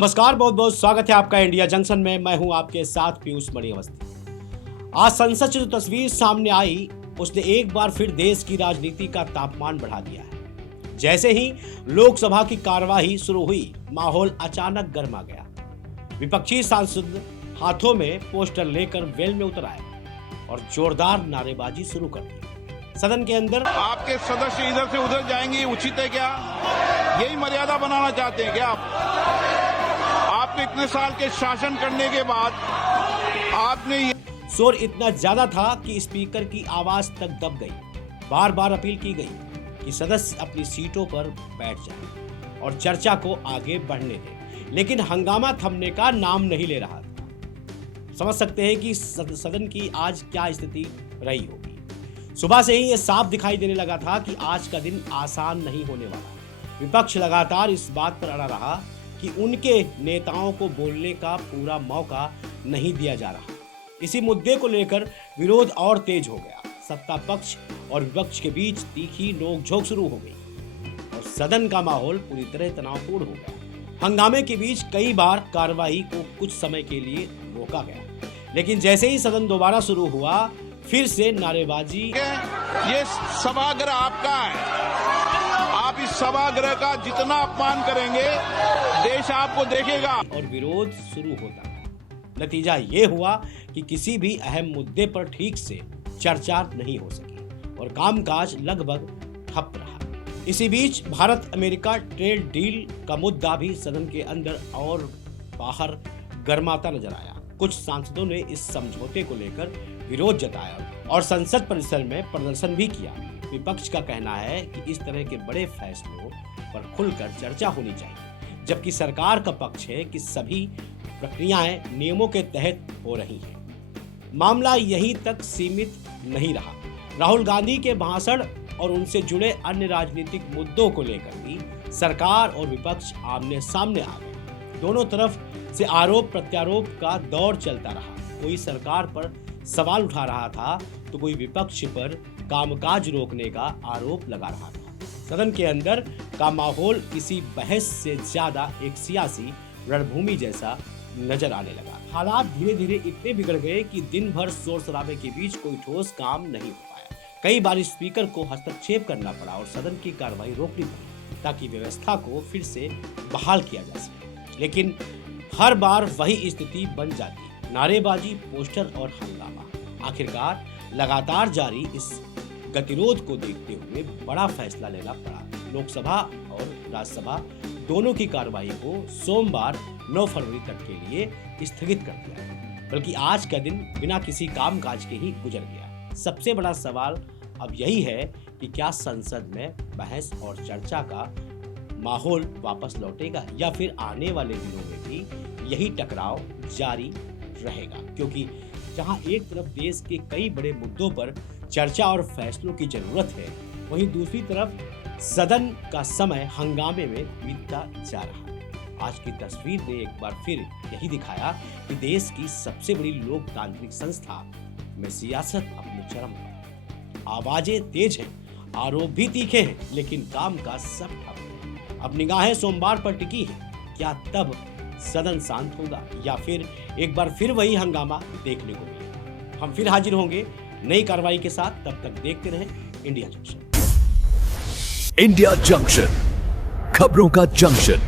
नमस्कार, बहुत बहुत स्वागत है आपका इंडिया जंक्शन में। मैं हूं आपके साथ पीयूष मणि अवस्थी। आज संसद से जो तस्वीर सामने आई उसने एक बार फिर देश की राजनीति का तापमान बढ़ा दिया है। जैसे ही लोकसभा की कार्यवाही शुरू हुई, माहौल अचानक गर्मा गया। विपक्षी सांसद हाथों में पोस्टर लेकर वेल में उतर आए और जोरदार नारेबाजी शुरू कर दी। सदन के अंदर आपके सदस्य इधर से उधर जाएंगे, उचित है क्या? यही मर्यादा बनाना चाहते हैं क्या आपने इतने साल के शासन करने के बाद आपने शोर इतना ज्यादा था कि स्पीकर की आवाज तक दब गई। बार बार अपील की गई कि सदस्य अपनी सीटों पर बैठ जाएं और चर्चा को आगे बढ़ने दें, लेकिन हंगामा थमने का नाम नहीं ले रहा था। समझ सकते हैं कि सदन की आज क्या स्थिति रही होगी। सुबह से ही यह साफ दिखाई देने लगा था कि आज का दिन आसान नहीं होने वाला। विपक्ष लगातार इस बात पर अड़ा रहा कि उनके नेताओं को बोलने का पूरा मौका नहीं दिया जा रहा। इसी मुद्दे को लेकर विरोध और तेज हो गया। सत्ता पक्ष और विपक्ष के बीच तीखी नोकझोंक शुरू हो गई और सदन का माहौल पूरी तरह तनावपूर्ण हो गया। हंगामे के बीच कई बार कार्रवाई को कुछ समय के लिए रोका गया, लेकिन जैसे ही सदन दोबारा शुरू हुआ, फिर से नारेबाजी। ये सभागृह आपका है, आप इस सभागृह का जितना अपमान करेंगे देश आपको देखेगा। और विरोध शुरू होता है। नतीजा ये हुआ कि किसी भी अहम मुद्दे पर ठीक से चर्चा नहीं हो सकी और कामकाज लगभग ठप रहा। इसी बीच भारत अमेरिका ट्रेड डील का मुद्दा भी सदन के अंदर और बाहर गर्माता नजर आया। कुछ सांसदों ने इस समझौते को लेकर विरोध जताया और संसद परिसर में प्रदर्शन भी किया। विपक्ष का कहना है कि इस तरह के बड़े फैसलों पर खुलकर चर्चा होनी चाहिए, जबकि सरकार का पक्ष है कि सभी प्रक्रियाएं नियमों के तहत हो रही हैं। मामला यहीं तक सीमित नहीं रहा। राहुल गांधी के भाषण और उनसे जुड़े अन्य राजनीतिक मुद्दों को लेकर भी सरकार और विपक्ष आमने सामने आ गए। दोनों तरफ से आरोप प्रत्यारोप का दौर चलता रहा। कोई सरकार पर सवाल उठा रहा था तो कोई विपक्ष पर कामकाज रोकने का आरोप लगा रहा था। सदन के अंदर का माहौल किसी बहस से ज्यादा एक सियासी रणभूमि जैसा नजर आने लगा। हालात धीरे धीरे इतने बिगड़ गए कि दिन भर शोर शराबे के बीच कोई ठोस काम नहीं हो पाया। कई बार स्पीकर को हस्तक्षेप करना पड़ा और सदन की कार्रवाई रोकनी पड़ी ताकि व्यवस्था को फिर से बहाल किया जा सके, लेकिन हर बार वही स्थिति बन जाती। नारेबाजी, पोस्टर और हंगामा। आखिरकार लगातार जारी इस गतिरोध को देखते हुए बड़ा फैसला लेना पड़ा। लोकसभा और राज्यसभा दोनों की कार्रवाई को सोमवार 9 फरवरी तक के लिए स्थगित कर दिया, बल्कि आज का दिन बिना किसी कामकाज के ही गुजर गया। सबसे बड़ा सवाल अब यही है कि क्या संसद में बहस और चर्चा का माहौल वापस लौटेगा या फिर आने वाले दिनों में भी यही टकराव जारी रहेगा, क्योंकि जहां एक तरफ देश के कई बड़े मुद्दों पर चर्चा और फैसलों की जरूरत है, वहीं दूसरी तरफ सदन का समय हंगामे में बीतता जा रहा है। आज की तस्वीर ने एक बार फिर यही दिखाया कि देश की सबसे बड़ी लोकतांत्रिक संस्था में सियासत अपने चरम पर। आवाजें तेज हैं, आरोप भी तीखे हैं, लेकिन काम का सब ठप। अब निगाहें सोमवार पर टिकी हैं। क्या तब सदन शांत होगा या फिर एक बार फिर वही हंगामा देखने को मिलेगा? हम फिर हाजिर होंगे नई कार्रवाई के साथ। तब तक देखते रहें इंडिया जंक्शन। इंडिया जंक्शन, खबरों का जंक्शन।